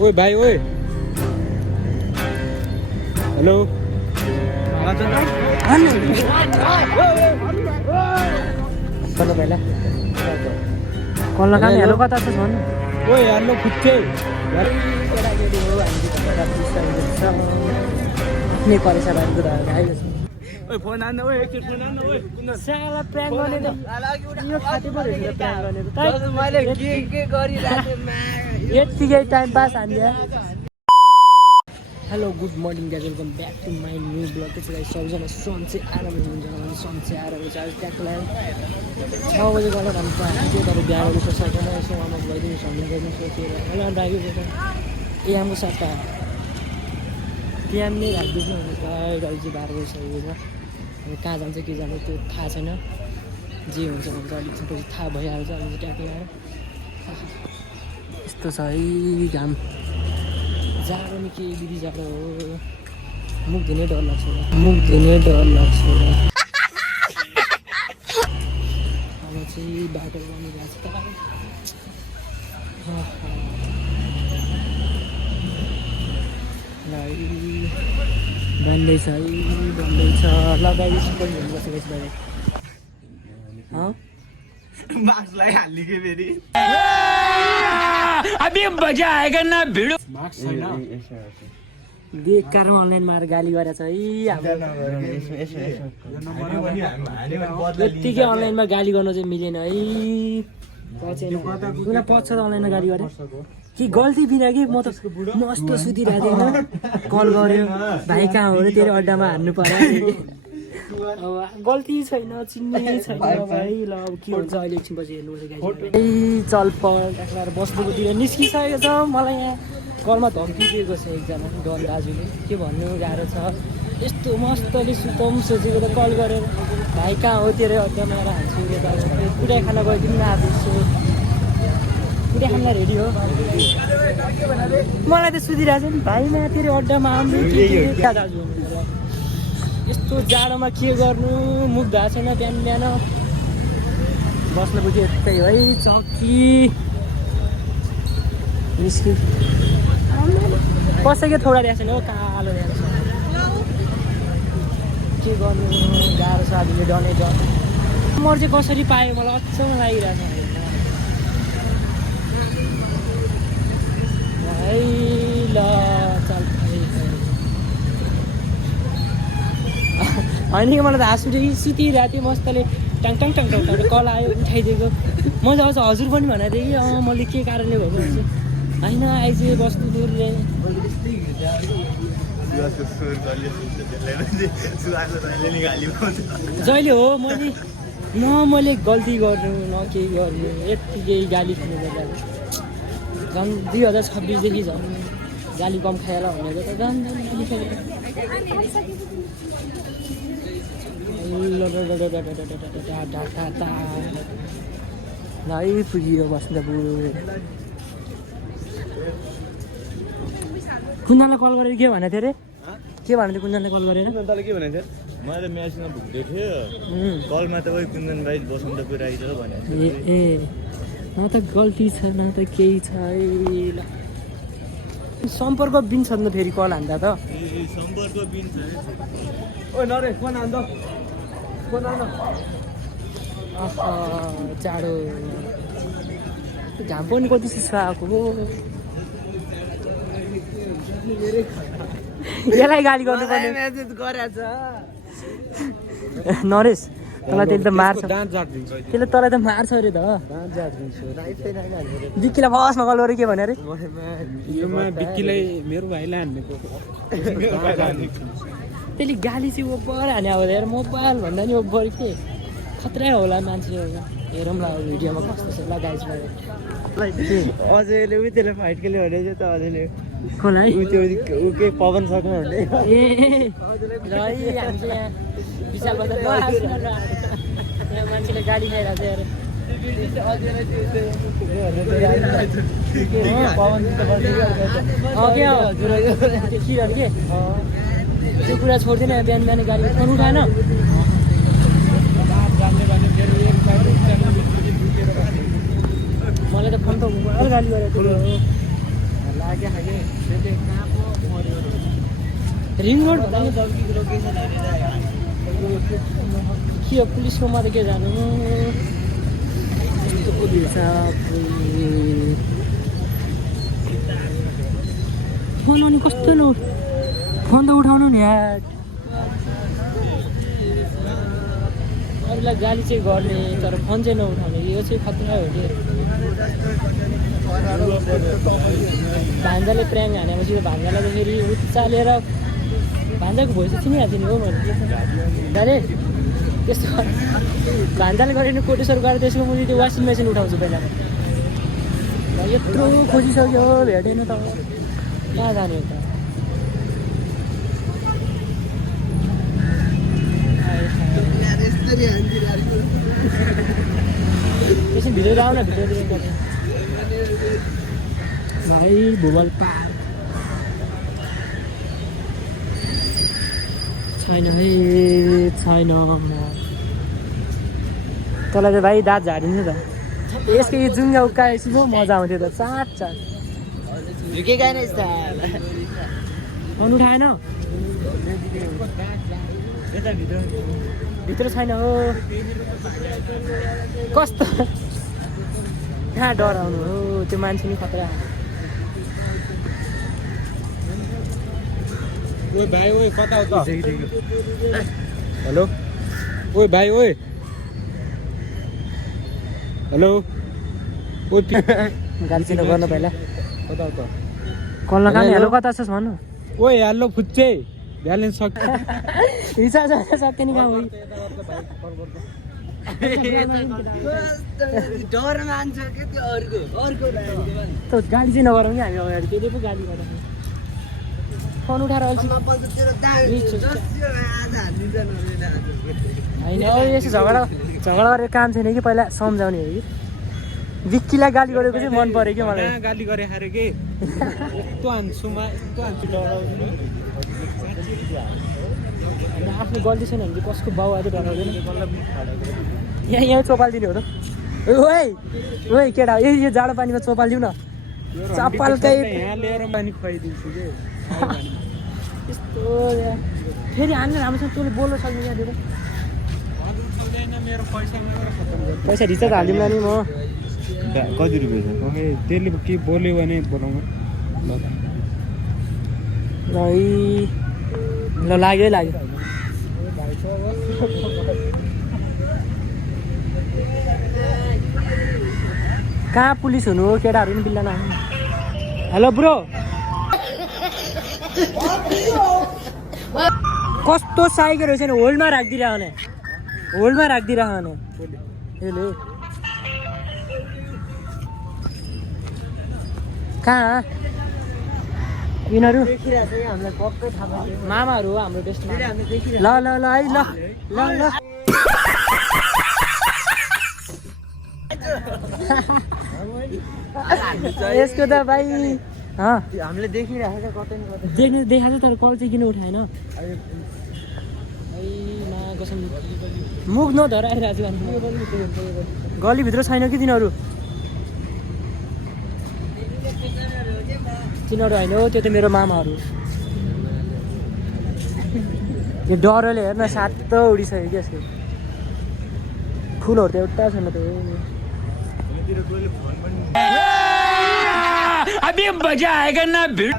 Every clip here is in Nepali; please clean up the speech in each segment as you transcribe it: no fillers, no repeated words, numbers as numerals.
ओए भाइ ओए हेलो पहिला कल्ला काम हेर्नु कता छ भन्नु ओए हेर्नु खुट्टे केटाकेटी हो आफ्नै परेसा भएको कुराहरू आइरहेको छ ओए फोन हान्न ओए एकचोटि फोन हान्न ओए कुन्दन साला प्र्याङ्क गर्ने त यो खाते पो रहेछ प्र्याङ्क गर्ने त मैले के गरिरहेको यत्तिकै टाइम पास हान्दिया hello good morning guys welcome back to my new blog त्यसो लागि सबैजना सन्चै आराम हुनुहुन्छ भने सन्चै आराम हुन्छ आज ट्याक्क लाग्यो 6 बजे गएर हामी त त्यो तर बिहा गर्नु सक्दैन यसो अमक भइदिनु भन्ने गर्नु सोचेर होला ड्राइभर एमको सट्टा बिहान नै राखिदिनु भने त अहिले चाहिँ 12 बजिसकेको छ अब कहाँ जान्छ के जान्छ त्यो थाहा छैन जे हुन्छ भने चाहिँ अलिक पछि थाहा भइहाल्छ अहिले चाहिँ ट्याक्क लाग्यो यस्तो छ है घाम जाडो नि के बिदी जाडो हो मुख धुनै डर लाग्छ मुख धुनै डर लाग्छ अब चाहिँ बाटो बनिरहेको छ बन्दैछ है बन्दैछ लगाइस पनि हुनुपर्छ त्यसो भए मास्क लगाइहाल्ने के फेरि अभी मजा आएगा ना भिडियो मार्क्स छैन बेकार अनलाइनमा आएर गाली गरेछ है यत्तिकै अनलाइनमा गाली गर्न चाहिँ मिलेन है कुना पच्छ त अनलाइनमा गाली गरे कि गल्ती बिना कि म त मस्त सुतिरहेको थिएँ कल गऱ्यो भाइ कहाँ हो र तेरो अड्डामा हान्नु पर्यो अब गल्ती छैन चिन्ने छैन भाइ ल अब के हुन्छ अहिले एकछिनपछि हेर्नुपर्छ चल पएर बस्नुकोतिर निस्किसकेको छ मलाई यहाँ कलमा धम्की दिएको छ एकजना डन दाजुले के भन्नु गाह्रो छ यस्तो मस्तले सुतौँ सोचेको त कल गरेर भाइ कहाँ हो तेरो अड्डामा आएर हान्छु कुटाइ खाना गइदिउँ न आफू कुटाइ खाना रेडी हो मलाई त सुतिरहेको छ नि भाइ यहाँ तेरो अड्डामा आउनु दाजु यस्तो जाडोमा के गर्नु मुख भएको छैन बिहान बिहान बस्नु पुग्यो यस्तै है चक्की निस्क्यो कसैको थोडा ल्याएको छैन हो कालो ल्याएको छ के गर्नु गाह्रो छ आदमीले डनै डर मर चाहिँ कसरी पायो मलाई अचम्म लागिरहेको छ है ल चल होइन कि मलाई त हाँस उठ्यो कि सुतिरहेको थिएँ मस्तले टाङ टाङ टाङ टाङ टाङ कल आयो उठाइदिएको म चाहिँ अझ हजुर पनि भनेको थिएँ कि मैले के कारणले भएको हुन्छ होइन आइज बस्नु दूरले जहिले हो मैले गल्ती गर्नु न केही गर्नु यत्तिकै गाली खानु पर्दा झन् 2026देखि झन् गाली कम खाएर भनेको त झन् भाइ पुगियो बस्नु त कुन्दनलाई कल गरेर के भनेको थियो अरे के भनेको थियो कुन्दनलाई कल गरेर कुन्दनले के भनेको थियो मैले म्याचमा भुक्दै थियो कलमा त ओइ कुन्दन भाइ बसन्तपुर आइज भनेको थियो ए न त गल्ती छ न त केही छ है ल सम्पर्क बिन छ नि फेरि कल हान्दा त सम्पर्क बिन छ ओए नरे फोन हान्दा फोन हान्न जाडो घाम पनि कति आएको हो यसलाई गाली गर्नुपर्ने नरेश तँलाई त्यसले त मार्छ त्यसले तँलाई त मार्छ अरे त बिक्कीलाई फर्स्टमा कल गरेर के भन्यो अरे बिक्कीलाई मेरो भाइलाई हान्नेको त्यसले गाली चाहिँ ओभर हाने अब हेर मोबाइल भन्दा नि ओभर के खतरा होला मान्छे हेरौँ ल भिडियोमा कस्तो छ ल गाइज अझैले उ त्यसले फाइट खेल्यो भने चाहिँ त अझैले खोलाई ऊ के पवन सक्नु भन्ने ए ल है हामी चाहिँ यहाँ विशाल बजार यहाँ मान्छेले गाडी खाइरहेको छ यार के त्यो कुरा छोड्दैन बिहान बिहान गाडी फोन उठाएन मलाई त फोन त गाली गरेको थियो लाग्यो रिङ रोड भन्दा के हो पुलिसको मात्रै के जानु फोन अनि कस्तो न फोन त उठाउनु नि यार अरूलाई गाली चाहिँ गर्ने तर फोन चाहिँ नउठाउने यो चाहिँ खतरा हो कि भान्जाले प्र्याङ हानेपछि त भान्जालाई त फेरि उचालेर भान्जाको भोइस चिनिहाल्छु नि हो मैले अरे त्यस्तो भान्जाले गरेर कोटेश्वर गएर त्यसको मुनि त्यो वासिङ मेसिन उठाउँछु पहिला यत्रो खोजिसक्यो भेटेन त कहाँ जाने त एकछिन भिडियो आउन भिडियो भाइ भुवल पार छैन है छैन तँलाई त भाइ दाँत झारिन्छ त यसको यो जुङ्गा उक्काएपछि पो मजा आउँथ्यो त चाट चाट फोन उठाएन भित्र छैन हो कस्तो कहाँ डराउनु हो त्यो मान्छे नि खतरा ओए भाइ ओए कता हो त हेलो ओए भाइ ओए हेलो ओए गाली चाहिँ नगर्नु पहिला कता हो त कल लगाउने हेलो कता छस् भन्नु ओए हेलो फुच्चे ब्यालेन्स सक्यो हिसा सक्यो नि कहाँ हो डर मान्छ के त्यो अर्को त गाली चाहिँ नगरौँ कि हामी अगाडि त्यसले पो गाली गर्दा फोन उठाएर अल्छी होइन यसो झगडा गरेर काम छैन कि पहिला सम्झाउने हो कि विक्कीलाई गाली गरेको चाहिँ मन पऱ्यो कि मलाई गाली गरे खारे के यस्तो हान्छु डराउँछु आफ्नो गल्ती छैन भने चाहिँ कसको बाउ आएर डराउँदैन यहाँ चोपालिदिने हो त ओए ओए केटा यो जाडो पानीमा चोपालिदिउँ न चप्पलकै यहाँ लिएर पानी खुवाइदिन्छु कि यस्तो फेरि हान्ने राम्रोसँग तँले बोल्न सक्ने यहाँनिर मेरो पैसा पैसा रिचार्ज हालिदिउँला नि म कति रुपियाँ छ त्यसले के बोल्यो भने बोलाउनु ल ल लाग्यो कहाँ पुलिस हुनु हो केटाहरू पनि बिल्ला नआउनु हेलो ब्रो कस्तो साइकल रहेछ नि होल्डमा राखिदिइरहने हेलो कहाँ यिनीहरू मामाहरू हो हाम्रो बेस्ट ल ल ल है ल ल ल यसको त भाइ हामीले देखिरहेको छ कतै न कतै देखाएको तर कल चाहिँ किन उठाएन कसम मुख नधर आइरहेको छु गलीभित्र छैन कि तिनीहरू होइन हो त्यो त मेरो मामाहरू यो डरले हेर्न सातो उडिसक्यो कि यसको फुलहरू त एउटा छैन त अभी मजा आएगा ना भिड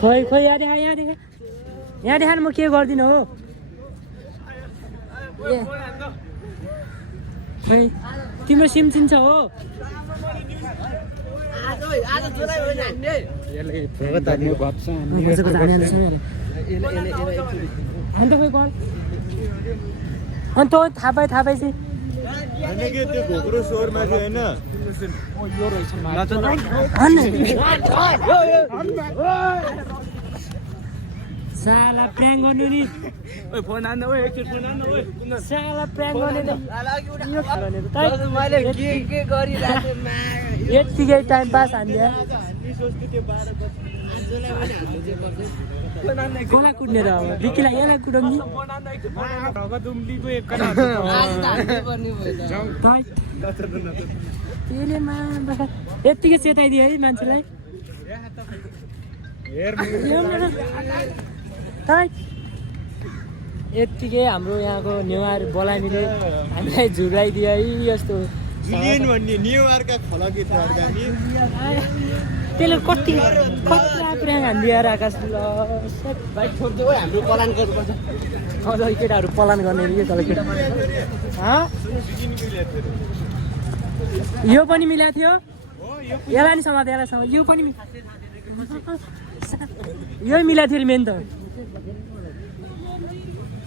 खोइ यहाँ देखा म के गर्दिनँ हो खोइ तिम्रो सिम चिन्छ हो अन्त खोइ कल अन्त थाहा पाएँ चाहिँ त्यो घोक्रो सोरमा चाहिँ साला प्र्याङ गर्नु नि फोन हान्नु ओए एकचोटि फोन हान्नु ओए साला प्र्याङ गर्ने मैले के गरिरहेको यत्तिकै टाइम पास हान्दियो कसलाई कुट्ने र अब विक्कीलाई यसलाई कुटौँ नि त्यसले यत्तिकै चेताइदियो है मान्छेलाई यत्तिकै हाम्रो यहाँको नेवार बोलामीले हामीलाई झुराइदियो है यस्तो जुलियन भन्ने न्युयोर्कका खलकी थर्का नि त्यसले कति प्र्याङ हान्दियो यार आकाश ल भाइ छोड्दै हो हाम्रो पलान गर्नुपर्छ अझ केटाहरू पलान गर्ने कि तल केटा यो पनि मिलाएको थियो यसलाई नि समात यसलाई समात यो पनि यही मिलाएको थियो मेन त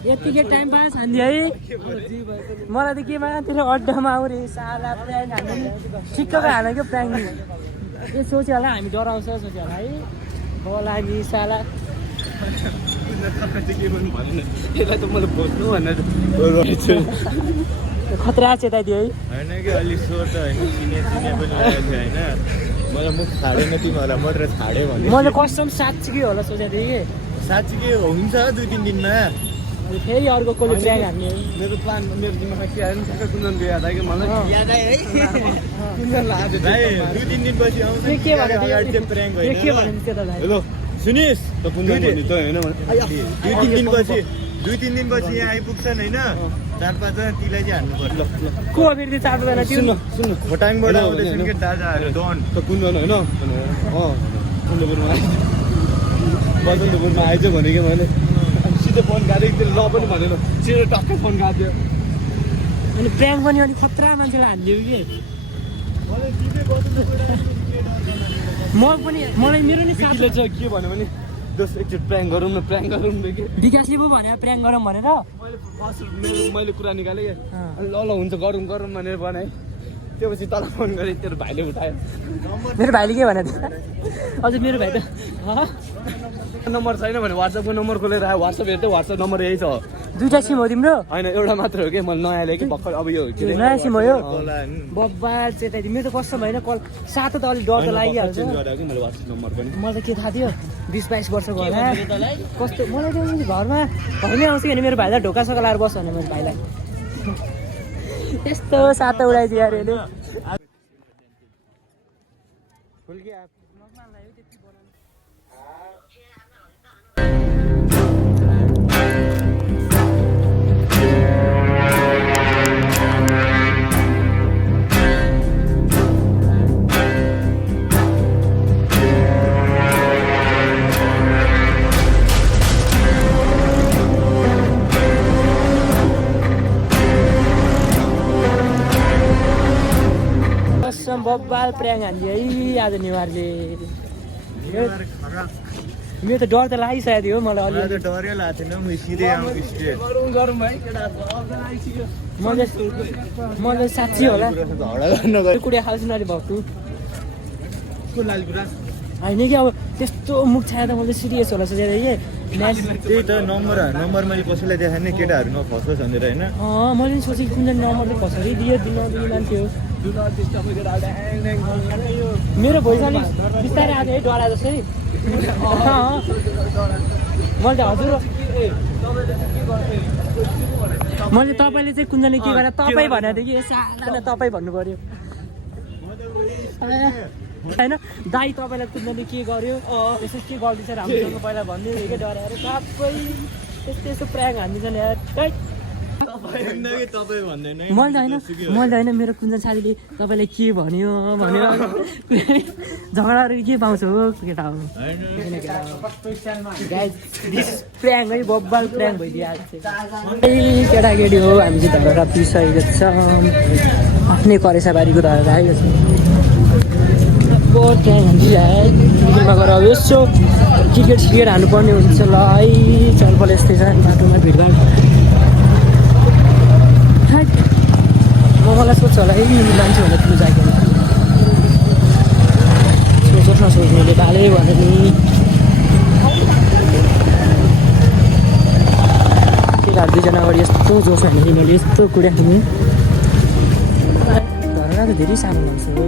यतिकै टाइम पास हान्दियो है मलाई त के मा त्यसले अड्डामा आऊ रे साला प्र्याङ हान्नु ठिक्कको हान क्या प्र्याङ ए सोच्यो होला हामी डराउँछ सोच्यो होला है बोला नि साला यसलाई त मैले खोज्नु भनेर खतरा चेताइदियो है होइन कि अलिक स्वर त होइन चिने पनि लागेको थियो होइन मलाई मुख छाडेन तिमीहरूलाई मात्र छाडेँ भने मैले कसम साँच्चीकै होला सोचेको थिएँ कि साँच्ची के हुन्छ 2-3 दिनमा फेरि अर्को कसले प्र्याङ हान्ने मेरो प्लान मेरो दिमागमा के आयो नि कुन्दनको याद आयो कि मलाई याद आयो है कुन्दन लाग्यो 2-3 दिनपछि आउँछ के भने अगाडि चाहिँ प्र्याङ के होइन भने त्यो त भाइ हेलो सुनिस् त कुन्दन भन्ने त होइन 2-3 दिनपछि यहाँ आइपुग्छन् होइन 4-5 जना तिलाई चाहिँ हान्नुपर्छ को फेरि त्यो 4 जना त्यो सुन्नु खोटाङबाट आउँदैछन् कि दादाहरू डन त कुन्दन होइन कुन्दपुरमा बसन्तपुरमा आइज भनेको मैले सिधै फोन गाडेको थियो ल पनि भनेन सिधै टक्कै फोन गाड्यो अनि प्र्याङ पनि अलिक खतरा मान्छेलाई हानिदियो कि मलाई मेरो नि साथीले चाहिँ के भन्यो भने दोस्त एकचोटि प्र्याङ गरौँ न कि विकासले पो भने प्र्याङ गरौँ भनेर मैले कुरा निकालेँ कि अनि ल हुन्छ गरौँ भनेर बनाएँ त्योपछि तल फोन गरेँ तेरो भाइले उठायो मेरो भाइले के भने अझ मेरो भाइ त नम्बर छैन भने वाट्सएपको नम्बर खोलेर आयो वाट्सएप हेर्दै वाट्सएप नम्बर यही छ दुईटा सिम हो तिम्रो होइन एउटा मात्र हो कि मैले नयाँ ल्याएँ कि भर्खर अब यो के अरे नयाँ सिम हो यो बब्बाल चेताइदियो मेरो त कस्तो भएन कल सातो त अलिक डर त लागिहाल्छ गरेँ कि मैले वाट्सएप नम्बर पनि मलाई त के थाहा थियो 20-22 वर्षको होला कस्तो मलाई त घरमै आउँछ कि मेरो भाइलाई ढोका सका लाएर बस्छ भने मेरो भाइलाई यस्तो सातो उडाइदियो यार यसले बब्बाल प्र्याङ हान्दियो है आज नेवारले मेरो त डर त लागिसकेको थियो मलाई अलि डरै लाग्थेन सिधै आउँ स्ट्रेट मैले साँच्ची होला कुडिया खाल्छु नले भक्तु होइन कि अब त्यस्तो मुख छाया त मैले सिरियस होला सोचेर कि त्यही त नम्बर मैले कसैलाई देखाएँ केटाहरू नफसोस् भनेर होइन मैले सोचेँ कुन चाहिँ नम्बरले फसरी दियो मान्छे हो मेरो भोइस अलिक बिस्तारै आएको है डरा जस्तै मैले त हजुर मैले तपाईँले चाहिँ कुन्दनले के गरेर तपाईँ भनेको थिएँ कि साला तपाईँ भन्नु पऱ्यो होइन दाइ तपाईँलाई कुन्दनले के गर्यो यसो के गल्ती छ राम्रोसँग पहिला भनिदियो कि डराएर सबै यस्तो प्र्याङ हानिदिन्छन् यार मैले त होइन मेरो कुन्दन साथीले तपाईँलाई के भन्यो भनेर झगडाहरू के पाउँछ हो केटा हो प्र्याङ है बब्बाल प्र्याङ भइदिइहाल्छ केटाकेटी हो हामी चाहिँ धरेर पिसकेको छ आफ्नै करेसाबारीको धरेर आएको छ प्र्याङ हानिदिइहाल्छ गएर अब यसो क्रिकेट हान्नुपर्ने हुन्छ ल है चलपल यस्तै छ बाटोमा भिडभाड मलाई सोध्छ होला है मान्छे भनेर ठुलो जागिर सोचोस् न सोच्नेले बाले भने नि केटाहरू दुईजना अगाडि यस्तो जोस होइन कि मैले यस्तो कुरा खाने धरेर त धेरै सानो लाग्छ हो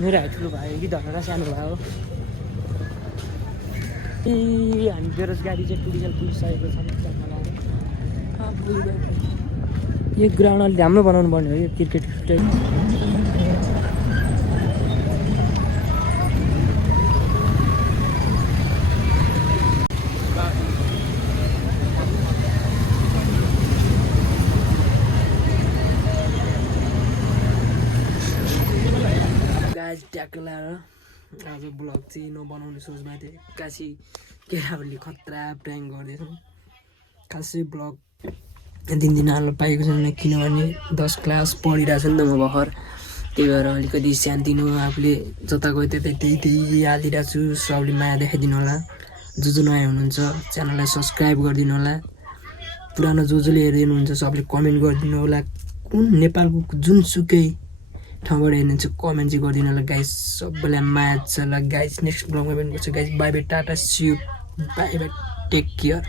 मेरो हाइट ठुलो भयो कि धरेर सानो भयो ए हामी बेरोजगारी चाहिँ पुगिसकेको छ यो ग्राउन्ड अलि राम्रो बनाउनु पर्ने हो यो क्रिकेट गाइज ट्याक्क लाएर आज ब्लग चाहिँ नबनाउने सोचमा थियो एक्कासी केटाहरूले खतरा प्र्याङ्क गर्दैछन् खासै ब्लग दिन हाल्नु पाएको छैन किनभने 10 क्लास पढिरहेको छु नि त म भर्खर त्यही भएर अलिकति सानोतिनो आफूले जता गयो त्यही हालिरहेको छु सबले माया देखाइदिनु होला जो नयाँ हुनुहुन्छ च्यानललाई सब्सक्राइब गरिदिनु होला पुरानो जसले हेर्दै हुनुहुन्छ सबले कमेन्ट गरिदिनु होला कुन नेपालको जुनसुकै ठाउँबाट हेर्नुहुन्छ कमेन्ट चाहिँ गरिदिनु होला गाइस सबैलाई माया छ ल गाइस नेक्स्ट ब्लगमा भेट्नुपर्छ guys bye bye tata see you bye bye take care